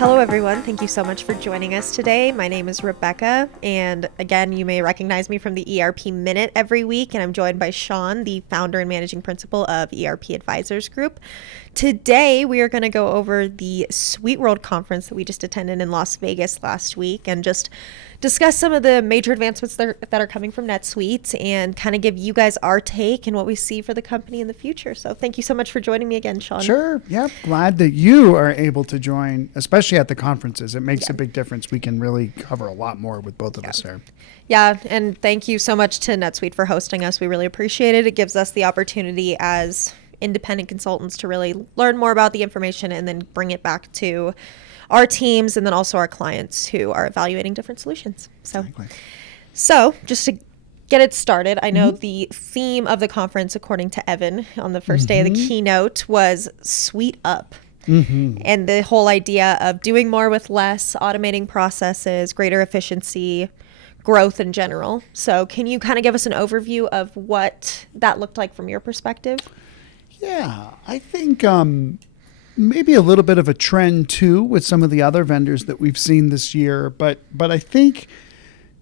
Hello, everyone. Thank you so much for joining us today. My name is Rebekah, and again, you may recognize me from the ERP Minute every week, and I'm joined by Shawn, the founder and managing principal of ERP Advisors Group. Today, we are going to go over the SuiteWorld conference that we just attended in Las Vegas last week and just discuss some of the major advancements that are coming from NetSuite and kind of give you guys our take and what we see for the company in the future. So thank you so much for joining me again, Shawn. Sure. Yep. Glad that you are able to join, especially at the conferences. It makes a big difference. We can really cover a lot more with both of us there. Yeah, and thank you so much to NetSuite for hosting us. We really appreciate it. It gives us the opportunity as independent consultants to really learn more about the information and then bring it back to our teams and then also our clients who are evaluating different solutions. So just to get it started, I know the theme of the conference, according to Evan on the first day of the keynote, was Suite Up. And the whole idea of doing more with less, automating processes, greater efficiency, growth in general. So can you kind of give us an overview of what that looked like from your perspective? Yeah, I think maybe a little bit of a trend too with some of the other vendors that we've seen this year. But I think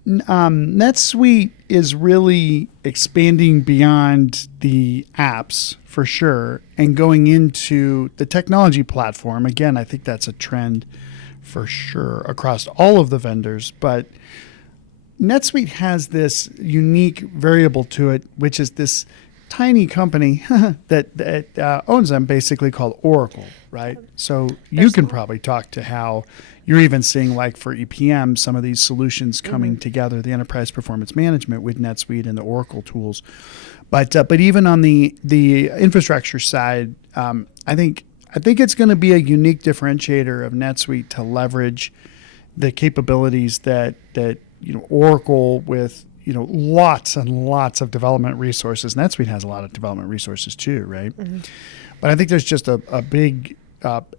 NetSuite is really expanding beyond the apps for sure and going into the technology platform. Again, I think that's a trend for sure across all of the vendors. But NetSuite has this unique variable to it, which is this tiny company that owns them, basically called Oracle, right? So you can probably talk to how you're even seeing, like for EPM, some of these solutions coming together, the enterprise performance management with NetSuite and the Oracle tools. But even on the infrastructure side, I think it's going to be a unique differentiator of NetSuite to leverage the capabilities that Oracle with lots and lots of development resources. NetSuite has a lot of development resources too, right? But I think there's just a big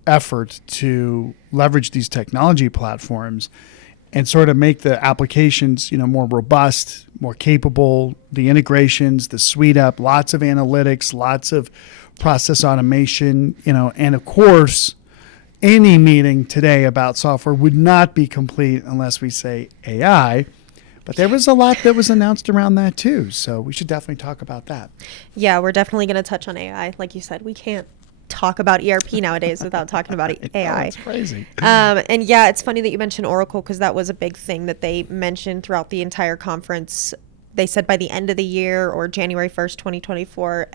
effort to leverage these technology platforms and sort of make the applications, more robust, more capable, the integrations, the suite up, lots of analytics, lots of process automation, and of course, any meeting today about software would not be complete unless we say AI. But there was a lot that was announced around that too, so we should definitely talk about that. Yeah, we're definitely going to touch on AI. Like you said, we can't talk about ERP nowadays without talking about AI. It's crazy. And yeah, it's funny that you mentioned Oracle because that was a big thing that they mentioned throughout the entire conference. They said by the end of the year or January 1st, 2024,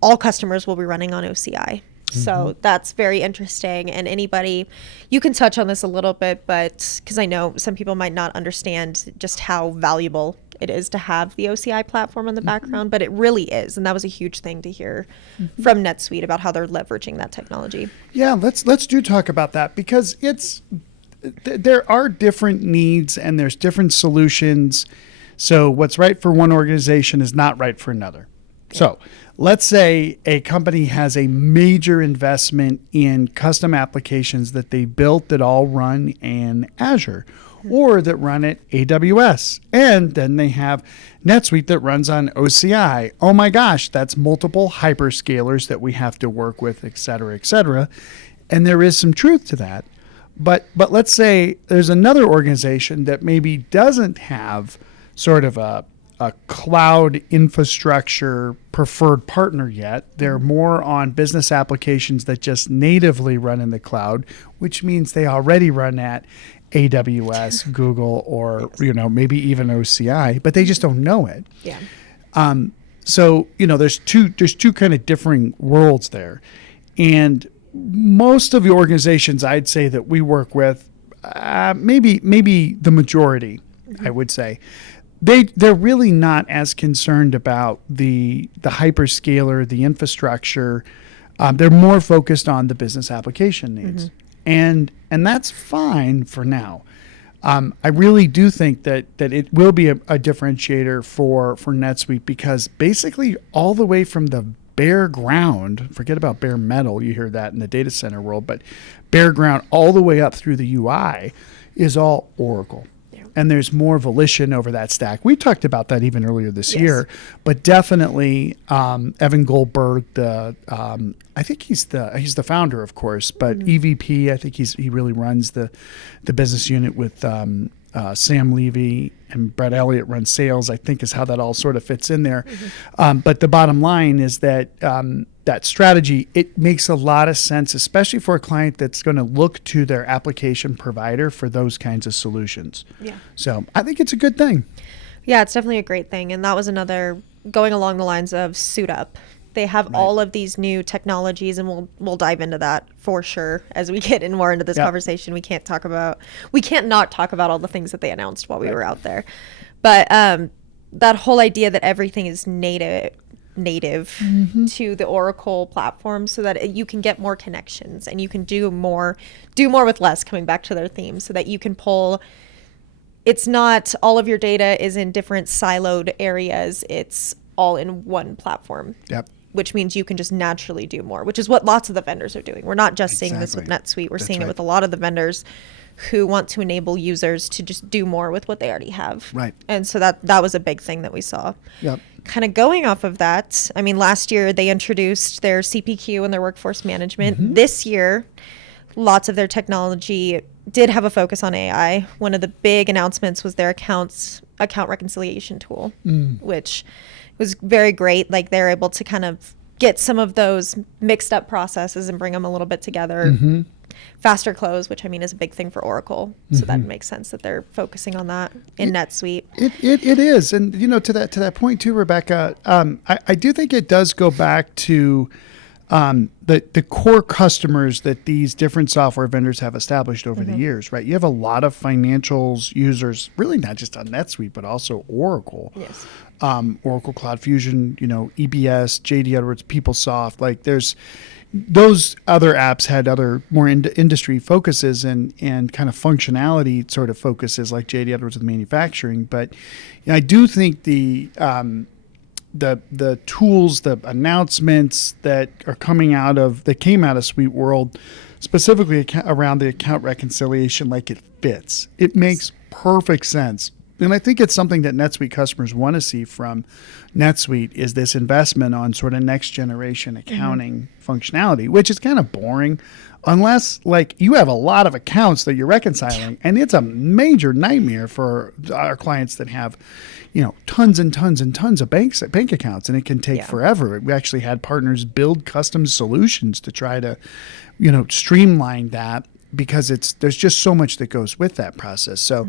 all customers will be running on OCI. So that's very interesting. And anybody, you can touch on this a little bit, but because I know some people might not understand just how valuable it is to have the OCI platform in the background, but it really is. And that was a huge thing to hear from NetSuite about how they're leveraging that technology. Yeah, let's talk about that because there are different needs and there's different solutions. So what's right for one organization is not right for another. So let's say a company has a major investment in custom applications that they built that all run in Azure or that run at AWS. And then they have NetSuite that runs on OCI. Oh my gosh, that's multiple hyperscalers that we have to work with, et cetera, et cetera. And there is some truth to that. But let's say there's another organization that maybe doesn't have sort of a cloud infrastructure preferred partner yet. They're more on business applications that just natively run in the cloud, which means they already run at AWS, Google, or maybe even OCI, but they just don't know it. Yeah. So there's two kind of differing worlds there, and most of the organizations I'd say that we work with, maybe the majority, I would say. They're really not as concerned about the hyperscaler, the infrastructure. They're more focused on the business application needs, and that's fine for now. I really do think that it will be a differentiator for NetSuite because basically all the way from the bare ground, forget about bare metal, you hear that in the data center world, but bare ground all the way up through the UI is all Oracle. and there's more volition over that stack. We talked about that even earlier this year, but definitely Evan Goldberg, I think he's the founder, of course, but EVP, I think he really runs the business unit with Sam Levy, and Brett Elliott runs sales, I think is how that all sort of fits in there. But the bottom line is that that strategy, it makes a lot of sense, especially for a client that's going to look to their application provider for those kinds of solutions. Yeah. So I think it's a good thing. Yeah, it's definitely a great thing. And that was another, going along the lines of SuiteUp. They have all of these new technologies, and we'll dive into that for sure as we get more into this conversation. We can't not talk about all the things that they announced while we were out there. But that whole idea that everything is native to the Oracle platform, so that you can get more connections and you can do more with less, coming back to their theme, so that you can pull. It's not all of your data is in different siloed areas. It's all in one platform. Yep. Which means you can just naturally do more, which is what lots of the vendors are doing. We're not just seeing this with NetSuite. We're seeing it with a lot of the vendors who want to enable users to just do more with what they already have. Right. And so that was a big thing that we saw. Yep. Kind of going off of that, I mean, last year they introduced their CPQ and their workforce management. This year, lots of their technology did have a focus on AI. One of the big announcements was their account reconciliation tool, which was very great. Like, they're able to kind of get some of those mixed up processes and bring them a little bit together. Faster close, which I mean is a big thing for Oracle. So that makes sense that they're focusing on that in NetSuite. It is. And, to that point too, Rebekah, I do think it does go back to the core customers that these different software vendors have established over the years, right? You have a lot of financials users, really not just on NetSuite, but also Oracle. Yes. Oracle Cloud Fusion, EBS, JD Edwards, PeopleSoft. Like, those other apps had other more industry focuses and kind of functionality sort of focuses, like JD Edwards with manufacturing. But I do think the tools, the announcements that came out of SuiteWorld, specifically around the account reconciliation, like, it fits. It makes perfect sense. And I think it's something that NetSuite customers want to see from NetSuite, is this investment on sort of next generation accounting functionality, which is kind of boring unless, like, you have a lot of accounts that you're reconciling, and it's a major nightmare for our clients that have, tons and tons and tons of bank accounts, and it can take forever. We actually had partners build custom solutions to try to, streamline that, because there's just so much that goes with that process. So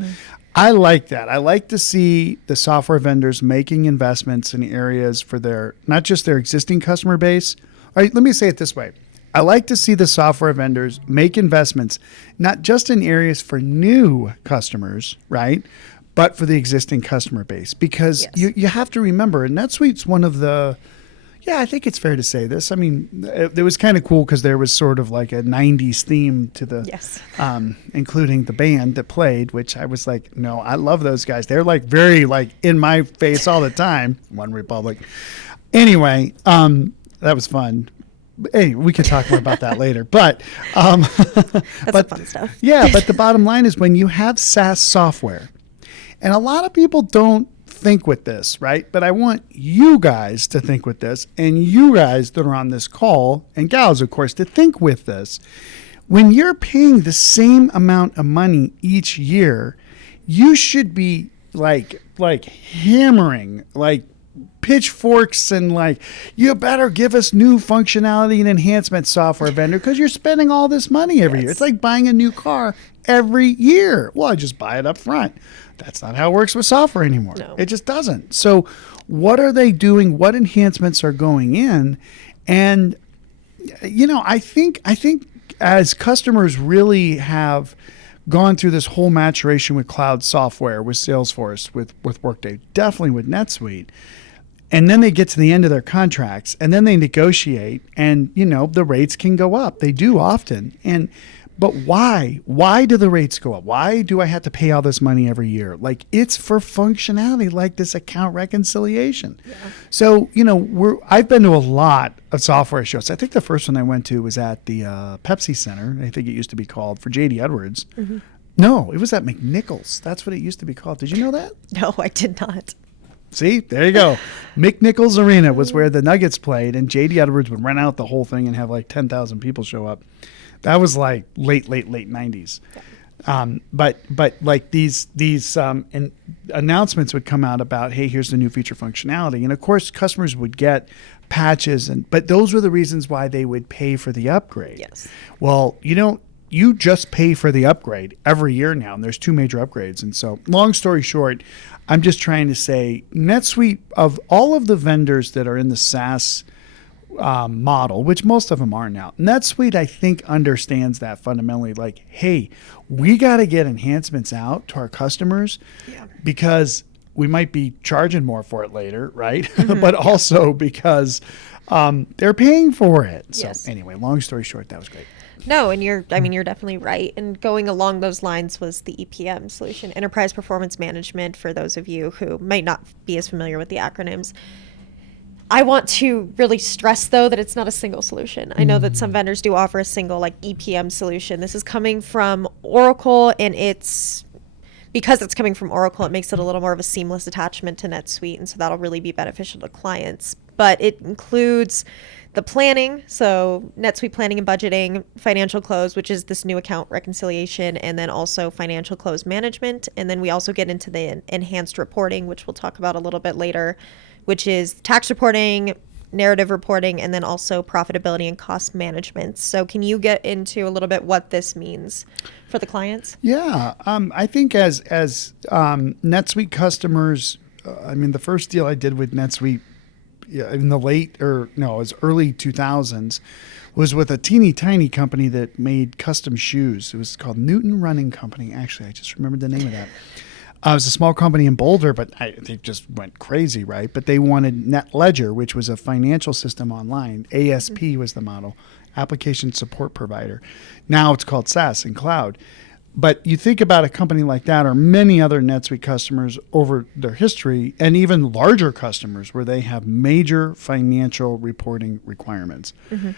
I like that. I like to see the software vendors making investments in areas for not just their existing customer base. All right, let me say it this way. I like to see the software vendors make investments, not just in areas for new customers, right, but for the existing customer base. Because you have to remember, NetSuite's one of the, I think it's fair to say this. I mean, it was kind of cool because there was sort of like a 90s theme to the, including the band that played, which I was like, no, I love those guys. They're like very like in my face all the time. One Republic. Anyway, that was fun. Hey, we can talk more about that later. But that's fun stuff. Yeah, but the bottom line is, when you have SaaS software, and a lot of people don't think with this, right? But I want you guys to think with this, and you guys that are on this call, and gals, of course, to think with this. When you're paying the same amount of money each year, you should be like hammering, like pitchforks, and like, you better give us new functionality and enhancement, software vendor, because you're spending all this money every year. It's like buying a new car every year. Well, I just buy it up front. That's not how it works with software anymore. No. It just doesn't. So what are they doing? What enhancements are going in? And, I think as customers really have gone through this whole maturation with cloud software, with Salesforce, with Workday, definitely with NetSuite, and then they get to the end of their contracts, and then they negotiate, and, the rates can go up. They do often. But why? Why do the rates go up? Why do I have to pay all this money every year? Like, it's for functionality like this account reconciliation. Yeah. So, I've been to a lot of software shows. I think the first one I went to was at the Pepsi Center. I think it used to be called, for JD Edwards. No, it was at McNichols. That's what it used to be called. Did you know that? No, I did not. See, there you go. McNichols Arena was where the Nuggets played, and J.D. Edwards would rent out the whole thing and have like 10,000 people show up. That was like late 90s. But like these announcements would come out about, hey, here's the new feature functionality, and of course customers would get patches, but those were the reasons why they would pay for the upgrade. Yes. Well, you just pay for the upgrade every year now, and there's 2 major upgrades. And so, long story short, I'm just trying to say NetSuite, of all of the vendors that are in the SaaS model, which most of them are now, NetSuite, I think, understands that fundamentally. Like, hey, we got to get enhancements out to our customers because we might be charging more for it later, right? Mm-hmm. But also because they're paying for it. So anyway, long story short, that was great. No, and you're definitely right. And going along those lines was the EPM solution, Enterprise Performance Management, for those of you who might not be as familiar with the acronyms. I want to really stress, though, that it's not a single solution. I know that some vendors do offer a single like EPM solution. This is coming from Oracle, and because it's coming from Oracle, it makes it a little more of a seamless attachment to NetSuite, and so that'll really be beneficial to clients. But it includes the planning, so NetSuite planning and budgeting, financial close, which is this new account reconciliation, and then also financial close management. And then we also get into the enhanced reporting, which we'll talk about a little bit later, which is tax reporting, narrative reporting, and then also profitability and cost management. So can you get into a little bit what this means for the clients? Yeah, I think as NetSuite customers, the first deal I did with NetSuite in the early 2000s was with a teeny tiny company that made custom shoes. It was called Newton Running Company. Actually, I just remembered the name of that. It was a small company in Boulder, but they just went crazy, right? But they wanted NetLedger, which was a financial system online. ASP was the model, application support provider. Now it's called SaaS and cloud. But you think about a company like that, or many other NetSuite customers over their history, and even larger customers where they have major financial reporting requirements. Mm-hmm.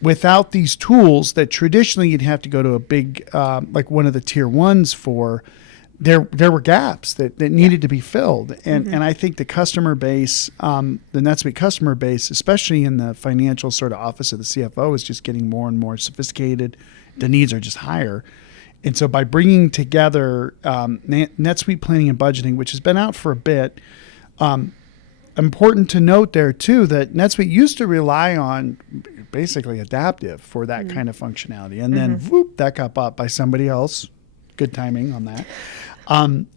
Without these tools that traditionally you'd have to go to a big, like one of the tier ones for, there were gaps that needed to be filled. And I think the customer base, the NetSuite customer base, especially in the financial sort of office of the CFO, is just getting more and more sophisticated. The needs are just higher. And so by bringing together NetSuite planning and budgeting, which has been out for a bit, important to note there too that NetSuite used to rely on basically Adaptive for that kind of functionality. And then whoop, that got bought by somebody else. Good timing on that.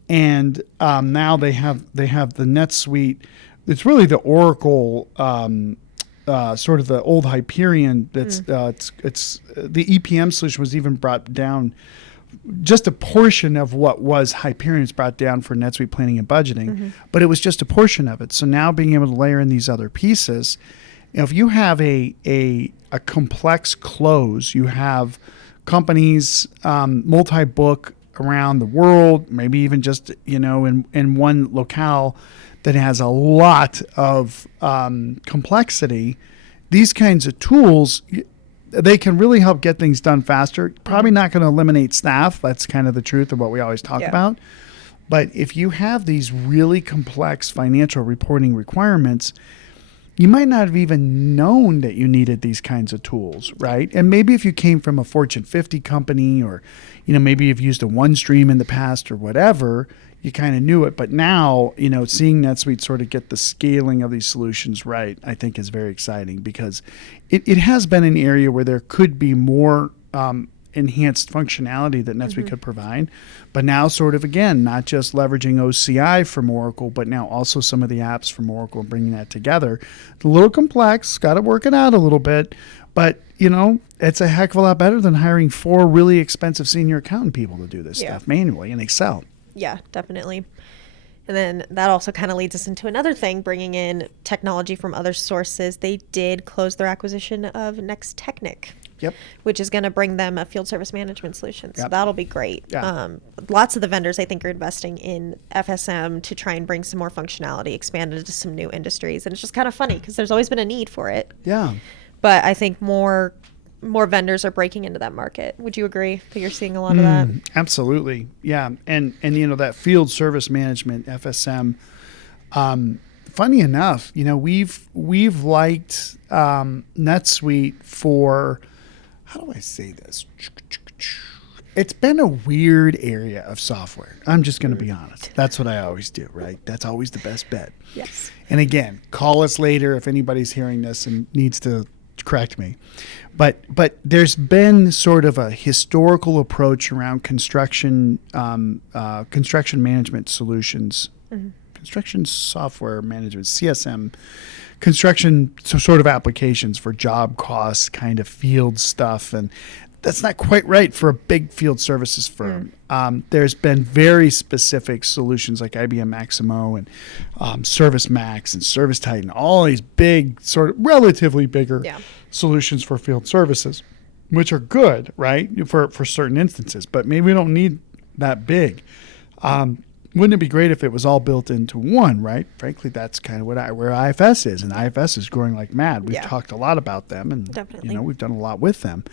Now they have the NetSuite. It's really the Oracle, sort of the old Hyperion. That's it's the EPM solution was even brought down. Just a portion of what was Hyperion's brought down for NetSuite planning and budgeting, but it was just a portion of it. So now being able to layer in these other pieces, if you have a complex close, you have companies multi-book around the world, maybe even just in one locale that has a lot of complexity. These kinds of tools, they can really help get things done faster. Probably not going to eliminate staff. That's kind of the truth of what we always talk about. But if you have these really complex financial reporting requirements, you might not have even known that you needed these kinds of tools, right? And maybe if you came from a Fortune 50 company, or maybe you've used a OneStream in the past or whatever, you kind of knew it. But now, seeing NetSuite sort of get the scaling of these solutions right, I think is very exciting, because it has been an area where there could be more enhanced functionality that NetSuite could provide. But now sort of, again, not just leveraging OCI from Oracle, but now also some of the apps from Oracle and bringing that together. It's a little complex, got to work it out a little bit. But, it's a heck of a lot better than hiring 4 really expensive senior accountant people to do this stuff manually in Excel. Yeah, definitely. And then that also kind of leads us into another thing, bringing in technology from other sources. They did close their acquisition of Nextechnik, which is going to bring them a field service management solution. So that'll be great. Lots of the vendors, I think, are investing in FSM to try and bring some more functionality, expand into some new industries. And it's just kind of funny because there's always been a need for it. Yeah. But I think more more vendors are breaking into that market. Would you agree that you're seeing a lot of that? Absolutely. Yeah. And that field service management, FSM, funny enough, we've liked NetSuite for, how do I say this? It's been a weird area of software. I'm just going to be honest. That's what I always do, right? That's always the best bet. Yes. And again, call us later if anybody's hearing this and needs to correct me. But there's been sort of a historical approach around construction management solutions, construction software management, CSM, construction sort of applications for job costs, kind of field stuff. And that's not quite right for a big field services firm. There's been very specific solutions like IBM Maximo and ServiceMax and ServiceTitan, all these big, sort of relatively bigger solutions for field services, which are good, right, for certain instances. But maybe we don't need that big. Wouldn't it be great if it was all built into one, right? Frankly, that's kind of where IFS is, and IFS is growing like mad. We've talked a lot about them, and we've done a lot with them.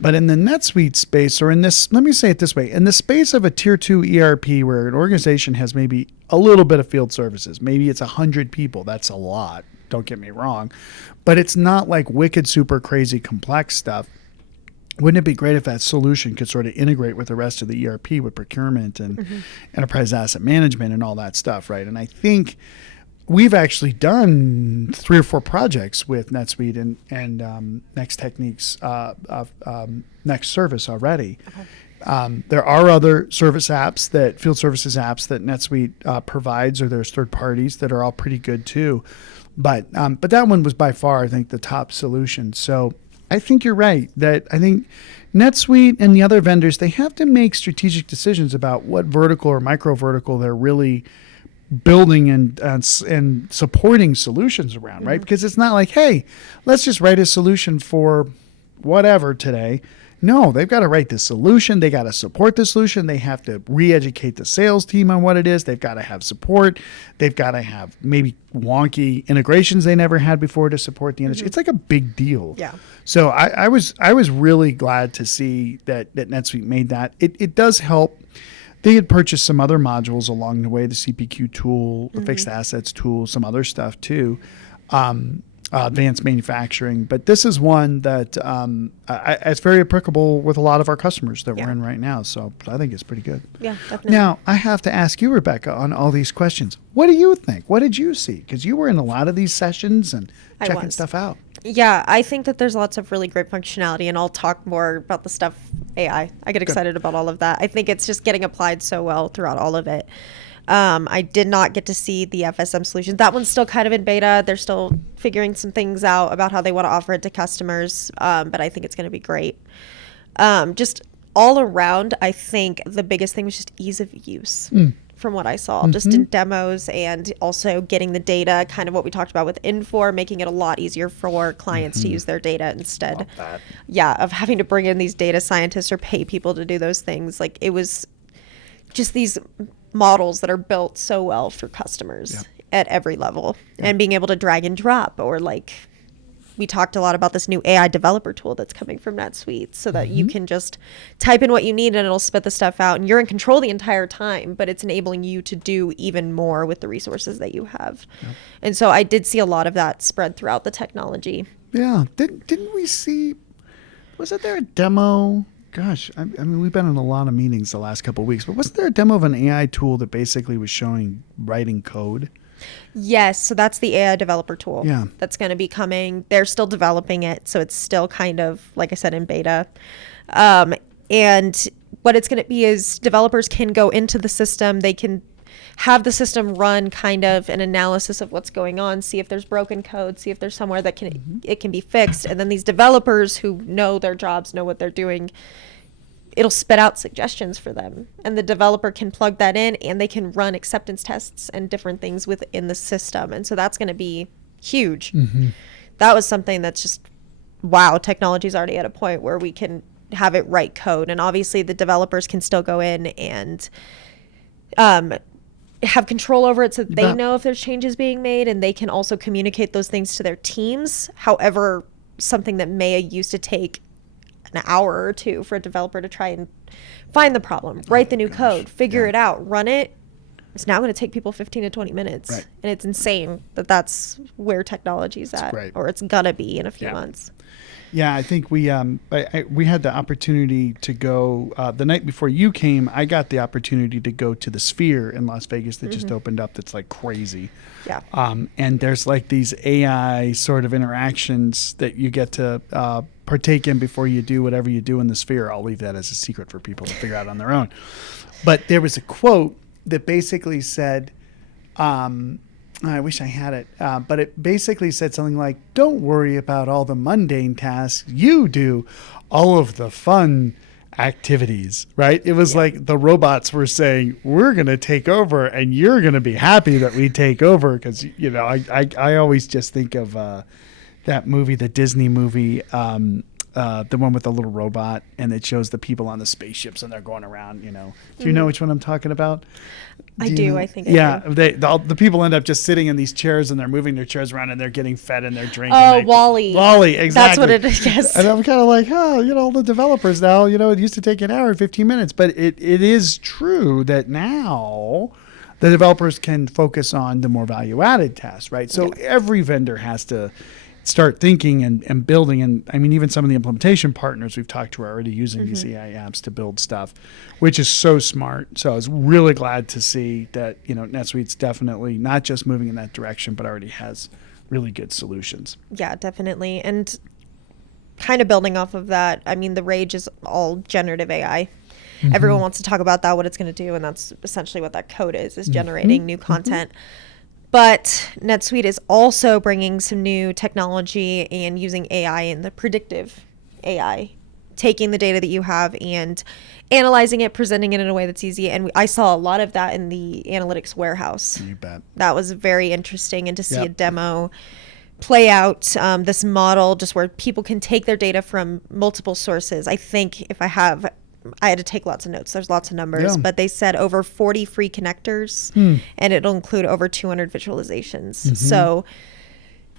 But in the NetSuite space, or in this, let me say it this way, in the space of a tier 2 ERP where an organization has maybe a little bit of field services, maybe it's 100 people, that's a lot, don't get me wrong, but it's not like wicked, super crazy, complex stuff. Wouldn't it be great if that solution could sort of integrate with the rest of the ERP with procurement and enterprise asset management and all that stuff, right? And I think we've actually done 3 or 4 projects with NetSuite and Next Techniques, Next Service already. There are other service apps field services apps that NetSuite provides, or there's third parties that are all pretty good too. But that one was by far, I think, the top solution. So I think you're right that I think NetSuite and the other vendors, they have to make strategic decisions about what vertical or micro vertical they're really building and supporting solutions around, right? Because it's not like, hey, let's just write a solution for whatever today. No, they've got to write the solution. They got to support the solution. They have to re-educate the sales team on what it is. They've got to have support. They've got to have maybe wonky integrations they never had before to support the industry. It's like a big deal. Yeah. So I was really glad to see that NetSuite made that. It does help. They had purchased some other modules along the way, the CPQ tool, the fixed assets tool, some other stuff too. Advanced manufacturing, but this is one that it's very applicable with a lot of our customers that we're in right now. So I think it's pretty good. Yeah, definitely. Now, I have to ask you, Rebekah, on all these questions. What do you think? What did you see? Because you were in a lot of these sessions and checking stuff out. Yeah, I think that there's lots of really great functionality, and I'll talk more about the stuff AI. I get excited about all of that. I think it's just getting applied so well throughout all of it. I did not get to see the FSM solution. That one's still kind of in beta. They're still figuring some things out about how they want to offer it to customers, but I think it's going to be great. Just all around, I think the biggest thing was just ease of use from what I saw, just in demos, and also getting the data, kind of what we talked about with Infor, making it a lot easier for clients to use their data instead. Of having to bring in these data scientists or pay people to do those things. Like, it was just these models that are built so well for customers at every level, and being able to drag and drop, or like we talked a lot about this new AI developer tool that's coming from NetSuite, so that you can just type in what you need and it'll spit the stuff out, and you're in control the entire time, but it's enabling you to do even more with the resources that you have. And so I did see a lot of that spread throughout the technology. Yeah. Didn't we see, wasn't there a demo? Gosh, I mean, we've been in a lot of meetings the last couple of weeks, but wasn't there a demo of an AI tool that basically was showing writing code? Yes, so that's the AI developer tool. Yeah. That's going to be coming. They're still developing it, so it's still kind of, like I said, in beta. And what it's going to be is developers can go into the system. They can have the system run kind of an analysis of what's going on, see if there's broken code, see if there's somewhere that it can be fixed. And then these developers who know their jobs, know what they're doing, it'll spit out suggestions for them. And the developer can plug that in, and they can run acceptance tests and different things within the system. And so that's going to be huge. That was something that's just, wow, technology's already at a point where we can have it write code. And obviously the developers can still go in and have control over it, so that they know if there's changes being made, and they can also communicate those things to their teams. However, something that may used to take an hour or two for a developer to try and find the problem, write the new code, figure it out, run it. It's now going to take people 15 to 20 minutes. Right. And it's insane that that's where technology's at, or it's going to be in a few months. Yeah, I think we had the opportunity to go the night before you came. I got the opportunity to go to the Sphere in Las Vegas that just opened up. That's like crazy. Yeah. And there's like these AI sort of interactions that you get to partake in before you do whatever you do in the Sphere. I'll leave that as a secret for people to figure out on their own. But there was a quote that basically said, I wish I had it, but it basically said something like, don't worry about all the mundane tasks. You do all of the fun activities, right? It was like the robots were saying, we're going to take over and you're going to be happy that we take over. Because, you know, I always just think of that movie, the Disney movie, the one with the little robot, and it shows the people on the spaceships and they're going around, you know. Do you know which one I'm talking about? I do. I think. The people end up just sitting in these chairs and they're moving their chairs around and they're getting fed and they're drinking. Oh, WALL-E. WALL-E, exactly. That's what it is. Yes. And I'm kind of like, you know, the developers now, you know, it used to take an hour and 15 minutes, but it is true that now the developers can focus on the more value-added tasks, right? So every vendor has to start thinking and building. And I mean, even some of the implementation partners we've talked to are already using these AI apps to build stuff, which is so smart. So I was really glad to see that, you know, NetSuite's definitely not just moving in that direction, but already has really good solutions. Yeah, definitely. And kind of building off of that, I mean, the rage is all generative AI. Everyone wants to talk about that, what it's going to do. And that's essentially what that code is generating new content. But NetSuite is also bringing some new technology and using AI in the predictive AI, taking the data that you have and analyzing it, presenting it in a way that's easy. And I saw a lot of that in the analytics warehouse. You bet. That was very interesting. And to see a demo play out, this model just where people can take their data from multiple sources. I think I had to take lots of notes. There's lots of numbers, but they said over 40 free connectors, and it'll include over 200 visualizations. So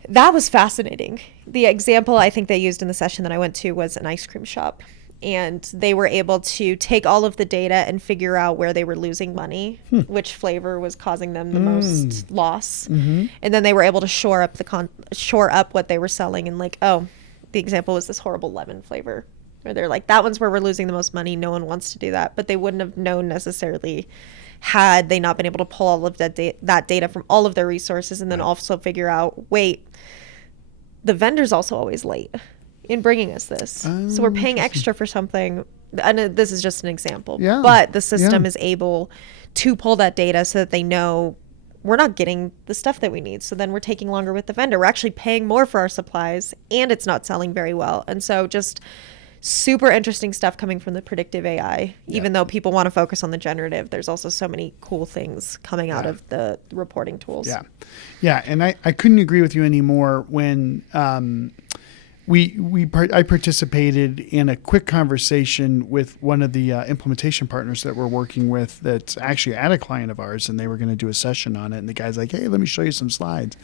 that was fascinating. The example I think they used in the session that I went to was an ice cream shop, and they were able to take all of the data and figure out where they were losing money, which flavor was causing them the most loss, and then they were able to shore up what they were selling. And like, the example was this horrible lemon flavor. Where they're like, that one's where we're losing the most money. No one wants to do that. But they wouldn't have known necessarily had they not been able to pull all of that data from all of their resources and then also figure out, wait, the vendor's also always late in bringing us this. So we're paying extra for something. And this is just an example. Yeah. But the system is able to pull that data so that they know we're not getting the stuff that we need. So then we're taking longer with the vendor. We're actually paying more for our supplies and it's not selling very well. And so just super interesting stuff coming from the predictive AI. Even though people want to focus on the generative, there's also so many cool things coming out of the reporting tools. Yeah. And I couldn't agree with you anymore when I participated in a quick conversation with one of the implementation partners that we're working with that's actually at a client of ours, and they were going to do a session on it. And the guy's like, hey, let me show you some slides.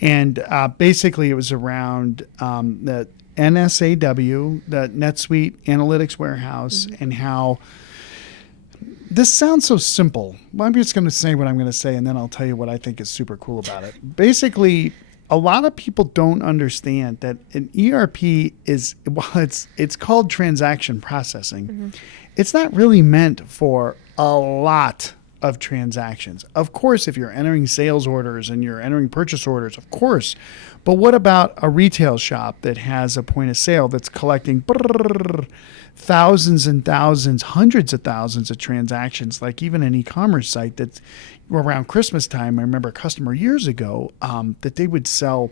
And basically it was around the NSAW, the NetSuite Analytics Warehouse, and how this sounds so simple. Well, I'm just going to say what I'm going to say, and then I'll tell you what I think is super cool about it. Basically, a lot of people don't understand that an ERP is, while it's called transaction processing, it's not really meant for a lot of transactions. Of course, if you're entering sales orders and you're entering purchase orders, of course. But what about a retail shop that has a point of sale that's collecting thousands and thousands, hundreds of thousands of transactions, like even an e-commerce site that's around Christmas time. I remember a customer years ago that they would sell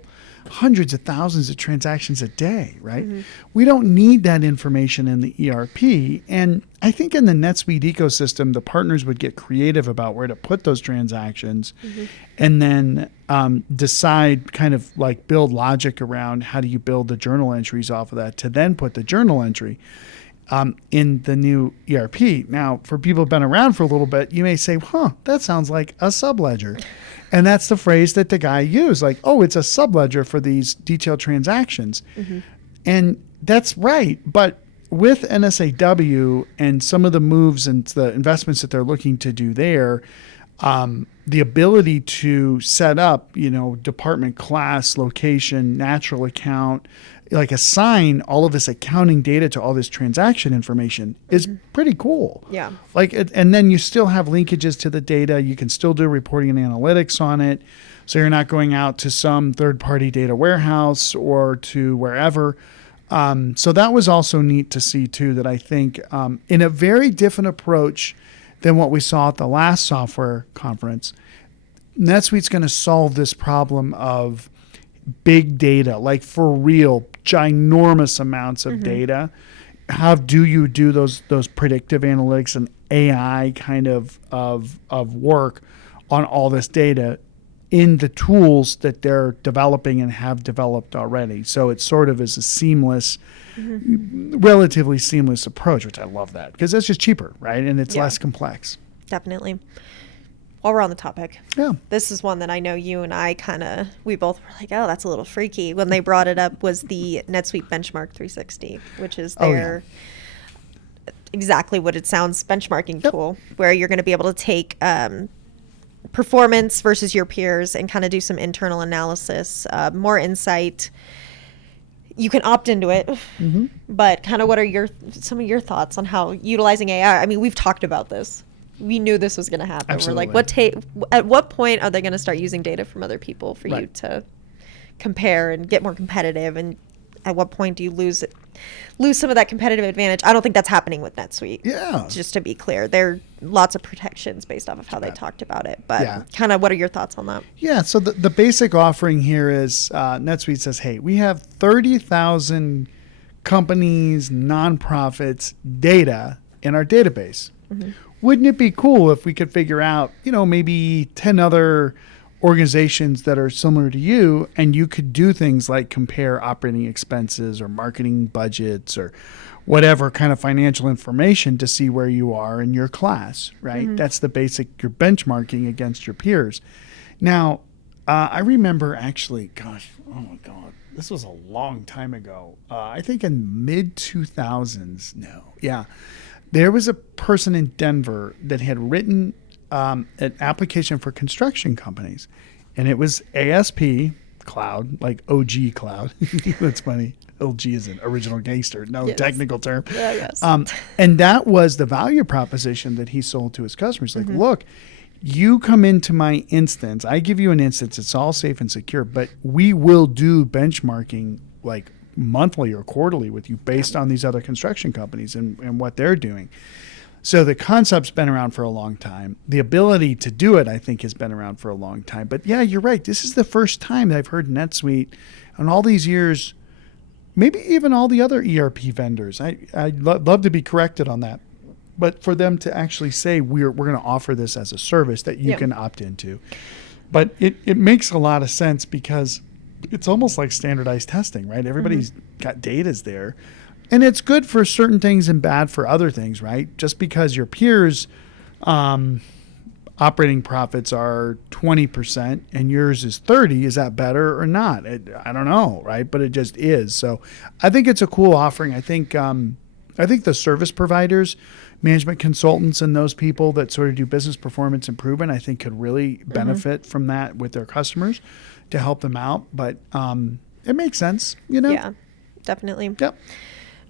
hundreds of thousands of transactions a day, right? We don't need that information in the ERP. And I think in the NetSuite ecosystem, the partners would get creative about where to put those transactions and then decide, kind of like build logic around how do you build the journal entries off of that to then put the journal entry in the new ERP. Now, for people who've been around for a little bit, you may say, that sounds like a subledger. And that's the phrase that the guy used, like, it's a subledger for these detailed transactions. And that's right. But with NSAW and some of the moves and the investments that they're looking to do there, the ability to set up, department, class, location, natural account, like assign all of this accounting data to all this transaction information is pretty cool. Yeah. And then you still have linkages to the data. You can still do reporting and analytics on it. So you're not going out to some third-party data warehouse or to wherever. So that was also neat to see too, that I think in a very different approach than what we saw at the last software conference, NetSuite's going to solve this problem of big data, like for real, ginormous amounts of data. How do you do those predictive analytics and AI kind of work on all this data in the tools that they're developing and have developed already? So it sort of is a seamless, relatively seamless approach, which I love that because it's just cheaper, right? And it's less complex. Definitely. While we're on the topic, this is one that I know you and I we both were like, oh, that's a little freaky. When they brought it up was the NetSuite Benchmark 360, which is their exactly what it sounds, benchmarking tool, where you're going to be able to take performance versus your peers and kind of do some internal analysis, more insight. You can opt into it, but kind of what are some of your thoughts on how utilizing AI? I mean, we've talked about this. We knew this was going to happen. Absolutely. We're like, at what point are they going to start using data from other people for you to compare and get more competitive? And at what point do you lose some of that competitive advantage? I don't think that's happening with NetSuite. Yeah. Just to be clear, there are lots of protections based off of how they talked about it. But kind of what are your thoughts on that? Yeah. So the basic offering here is NetSuite says, hey, we have 30,000 companies, nonprofits, data in our database. Wouldn't it be cool if we could figure out, maybe 10 other organizations that are similar to you, and you could do things like compare operating expenses or marketing budgets or whatever kind of financial information to see where you are in your class, right? That's the basic, you're benchmarking against your peers. Now, I remember actually, oh my God, this was a long time ago. I think in mid-2000s, there was a person in Denver that had written an application for construction companies, and it was ASP Cloud, like OG Cloud. That's funny. OG is an original gangster, technical term. Yeah, yes. And that was the value proposition that he sold to his customers. Like, look, you come into my instance, I give you an instance, it's all safe and secure, but we will do benchmarking like monthly or quarterly with you based on these other construction companies and what they're doing. So the concept's been around for a long time. The ability to do it, I think, has been around for a long time. But yeah, you're right. This is the first time that I've heard NetSuite in all these years, maybe even all the other ERP vendors. I'd love to be corrected on that. But for them to actually say we're going to offer this as a service that you can opt into. But it makes a lot of sense because it's almost like standardized testing, right? Everybody's got data's there. And it's good for certain things and bad for other things, right? Just because your peers' operating profits are 20% and yours is 30%, is that better or not? I don't know, right? But it just is. So I think it's a cool offering. I think the service providers, management consultants, and those people that sort of do business performance improvement, I think could really benefit from that with their customers to help them out. But it makes sense, Yeah, definitely. Yep.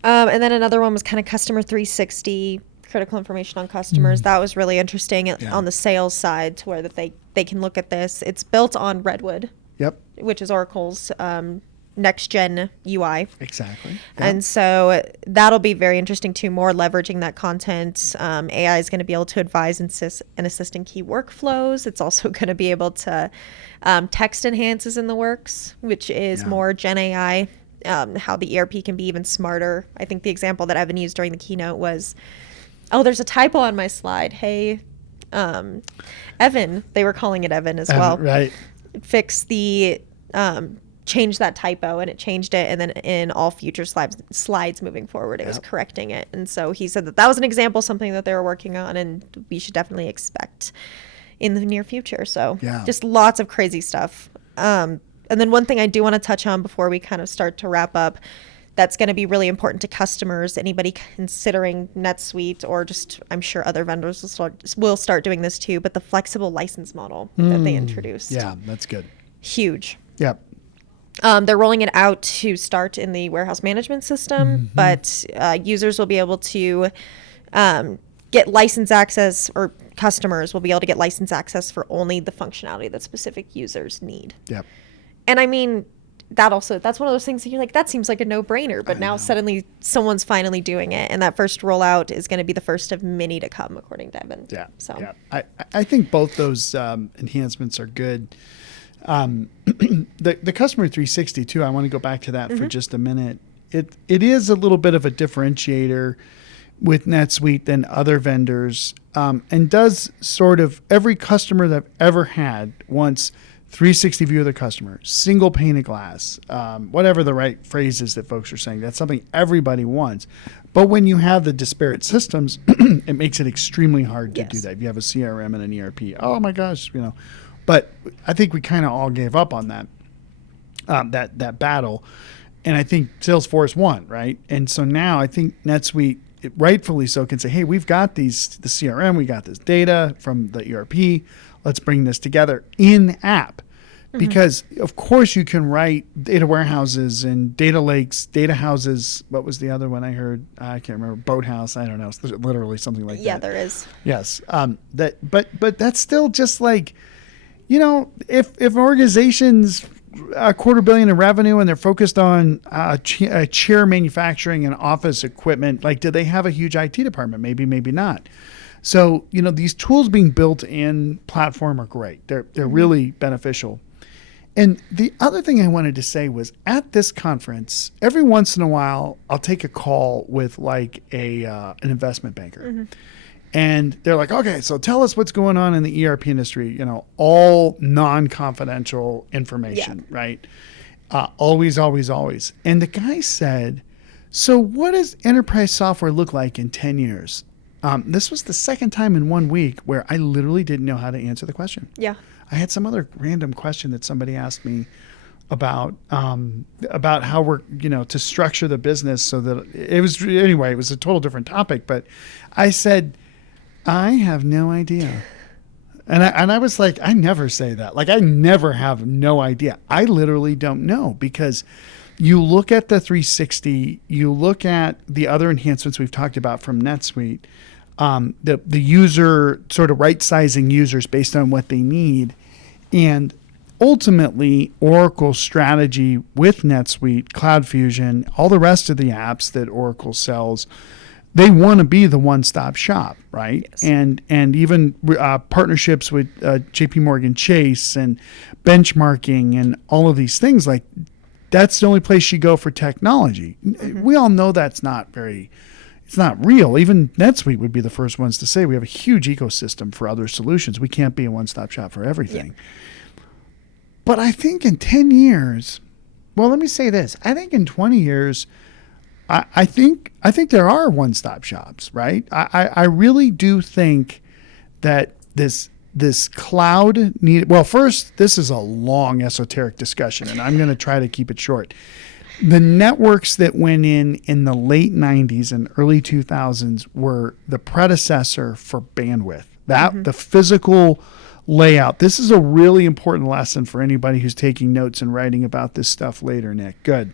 And then another one was kind of Customer 360, critical information on customers. That was really interesting on the sales side, to where that they can look at this. It's built on Redwood, which is Oracle's next gen UI. Exactly. Yep. And so that'll be very interesting too, more leveraging that content. AI is going to be able to advise and assist in key workflows. It's also going to be able to text enhances in the works, which is more Gen AI. How the ERP can be even smarter. I think the example that Evan used during the keynote was, there's a typo on my slide. Hey, Evan, they were calling it Evan as well. Right. Fix the, change that typo, and it changed it. And then in all future slides moving forward, it was correcting it. And so he said that was an example, something that they were working on, and we should definitely expect in the near future. So just lots of crazy stuff. And then one thing I do want to touch on before we kind of start to wrap up, that's going to be really important to customers. Anybody considering NetSuite, or just, I'm sure other vendors will start doing this too, but the flexible license model that they introduced. Yeah, that's good. Huge. Yep. They're rolling it out to start in the warehouse management system, but users will be able to get license access, or customers will be able to get license access for only the functionality that specific users need. Yep. And I mean, that's one of those things that you're like, that seems like a no-brainer, but now suddenly someone's finally doing it, and that first rollout is going to be the first of many to come, according to Evan. Yeah. So yeah. I think both those enhancements are good. The customer 360 too, I want to go back to that for just a minute. It is a little bit of a differentiator with NetSuite than other vendors, and does sort of, every customer that I've ever had wants 360 view of the customer, single pane of glass, whatever the right phrase is that folks are saying. That's something everybody wants. But when you have the disparate systems, it makes it extremely hard to do that. If you have a CRM and an ERP, oh my gosh, But I think we kind of all gave up on that, that battle. And I think Salesforce won, right? And so now I think NetSuite, rightfully so, can say, hey, we've got the CRM, we got this data from the ERP. Let's bring this together in app. Because of course you can write data warehouses and data lakes, data houses. What was the other one I heard? I can't remember. Boathouse. I don't know. It's literally something like that. Yeah, there is. Yes. But that's still just like, if an organization's $250 million in revenue and they're focused on chair manufacturing and office equipment, like, do they have a huge IT department? Maybe, maybe not. So, these tools being built in platform are great. They're really beneficial. And the other thing I wanted to say was, at this conference, every once in a while, I'll take a call with like an investment banker. And they're like, okay, so tell us what's going on in the ERP industry, all non-confidential information, right? Always, always, always. And the guy said, so what does enterprise software look like in 10 years? This was the second time in 1 week where I literally didn't know how to answer the question. Yeah. I had some other random question that somebody asked me about how we're, to structure the business so that it was a total different topic. But I said, I have no idea. And I was like, I never say that. Like, I never have no idea. I literally don't know, because you look at the 360, you look at the other enhancements we've talked about from NetSuite, the user sort of right-sizing users based on what they need. And ultimately, Oracle's strategy with NetSuite, Cloud Fusion, all the rest of the apps that Oracle sells, they want to be the one-stop shop, right? Yes. And even partnerships with JP Morgan Chase and benchmarking and all of these things, like, that's the only place you go for technology. We all know that's it's not real. Even NetSuite would be the first ones to say we have a huge ecosystem for other solutions. We can't be a one-stop shop for everything. Yeah. But I think in 10 years, well, let me say this. I think in 20 years, I think there are one-stop shops, right? I really do think that this cloud well, first, this is a long esoteric discussion, and I'm going to try to keep it short. The networks that went in the late 90s and early 2000s were the predecessor for bandwidth. The physical layout. This is a really important lesson for anybody who's taking notes and writing about this stuff later, Nick. Good.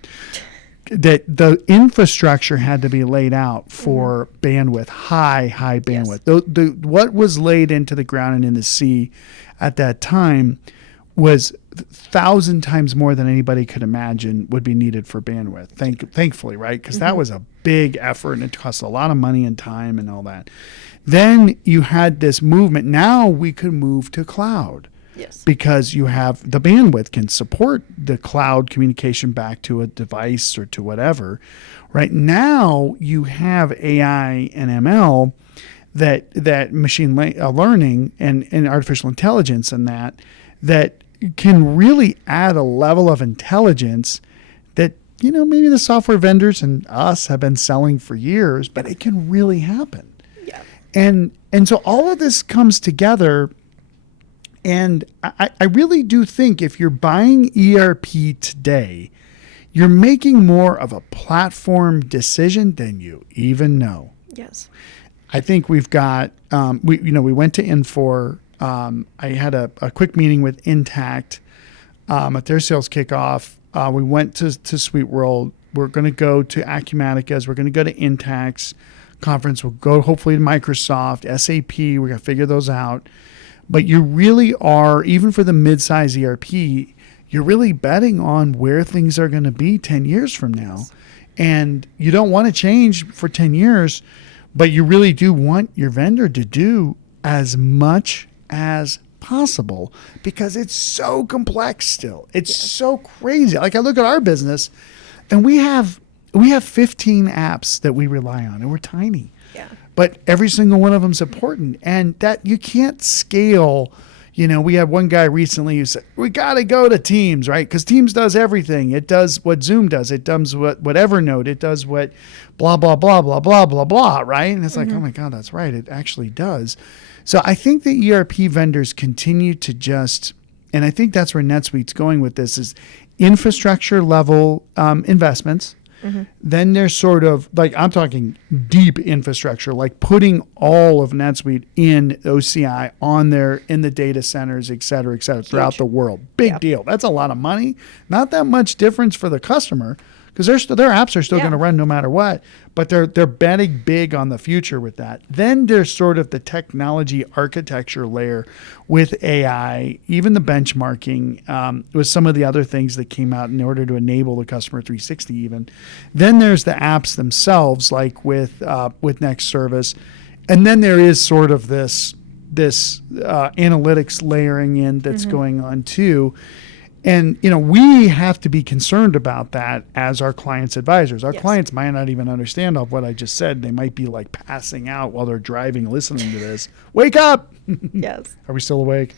That the infrastructure had to be laid out for bandwidth, high bandwidth. Yes. What was laid into the ground and in the sea at that time was 1,000 times more than anybody could imagine would be needed for bandwidth. Thankfully, right? Because that was a big effort, and it cost a lot of money and time and all that. Then you had this movement. Now we could move to cloud. Yes. Because you have the bandwidth can support the cloud communication back to a device or to whatever. Right now you have AI and ML, that machine learning and artificial intelligence and that can really add a level of intelligence that, maybe the software vendors and us have been selling for years, but it can really happen. Yeah. And so all of this comes together. And I really do think if you're buying ERP today, you're making more of a platform decision than you even know. Yes. I think we've got, we went to Infor. I had a quick meeting with Intact at their sales kickoff. We went to SuiteWorld. We're going to go to Acumatica's. We're going to go to Intact's conference. We'll go hopefully to Microsoft, SAP. We're going to figure those out. But you really are, even for the mid-size ERP, you're really betting on where things are going to be 10 years from now. Yes. And you don't want to change for 10 years, but you really do want your vendor to do as much as possible because it's so complex still. It's so crazy. Like I look at our business and we have 15 apps that we rely on and we're tiny. Yeah. But every single one of them is important and that you can't scale. You know, we had one guy recently who said, we got to go to Teams, right? Because Teams does everything. It does what Zoom does. It does what Evernote. It does what blah, blah, blah, blah, blah, blah, blah, right? And it's like, oh my God, that's right. It actually does. So I think the ERP vendors continue to just, and I think that's where NetSuite's going with this, is infrastructure level investments. Then there's sort of like, I'm talking deep infrastructure, like putting all of NetSuite in OCI on there in the data centers, et cetera, throughout the world. Big deal. That's a lot of money. Not that much difference for the customer because their apps are still going to run no matter what, but they're betting big on the future with that. Then there's sort of the technology architecture layer with AI, even the benchmarking with some of the other things that came out in order to enable the customer 360 even. Then there's the apps themselves, like with Next Service. And then there is sort of this analytics layering in that's going on too. And, you know, we have to be concerned about that as our clients' advisors. Our clients might not even understand all of what I just said. They might be like passing out while they're driving, listening to this. Wake up. Yes. Are we still awake?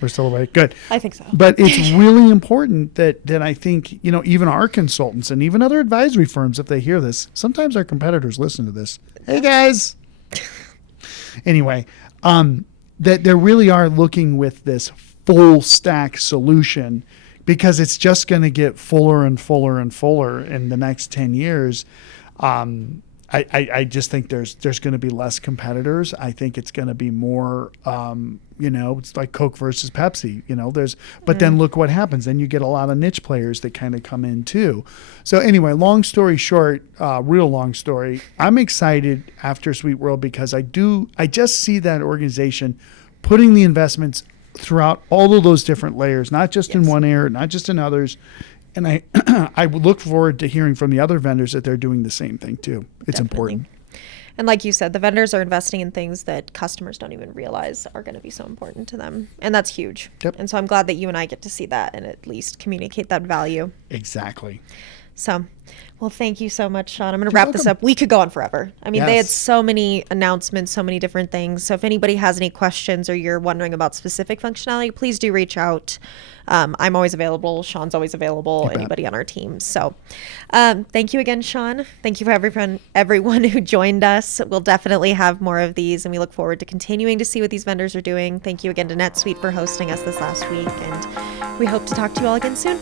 We're still awake. Good. I think so. But it's really important that I think, you know, even our consultants and even other advisory firms, if they hear this, sometimes our competitors listen to this. Hey, guys. Anyway, that they really are looking with this full stack solution because it's just going to get fuller and fuller and fuller in the next 10 years. I just think there's going to be less competitors. I think it's going to be more, you know, it's like Coke versus Pepsi, you know, but then look what happens. Then you get a lot of niche players that kind of come in too. So anyway, long story short, real long story, I'm excited after SuiteWorld because I just see that organization putting the investments throughout all of those different layers, not just in one area, not just in others. And I would look forward to hearing from the other vendors that they're doing the same thing too. It's important. And like you said, the vendors are investing in things that customers don't even realize are going to be so important to them. And that's huge. Yep. And so I'm glad that you and I get to see that and at least communicate that value. Exactly. So, well, thank you so much, Shawn. I'm going to wrap this up. We could go on forever. I mean, they had so many announcements, so many different things. So if anybody has any questions or you're wondering about specific functionality, please do reach out. I'm always available. Shawn's always available. Anybody on our team. So thank you again, Shawn. Thank you for everyone who joined us. We'll definitely have more of these, and we look forward to continuing to see what these vendors are doing. Thank you again to NetSuite for hosting us this last week, and we hope to talk to you all again soon.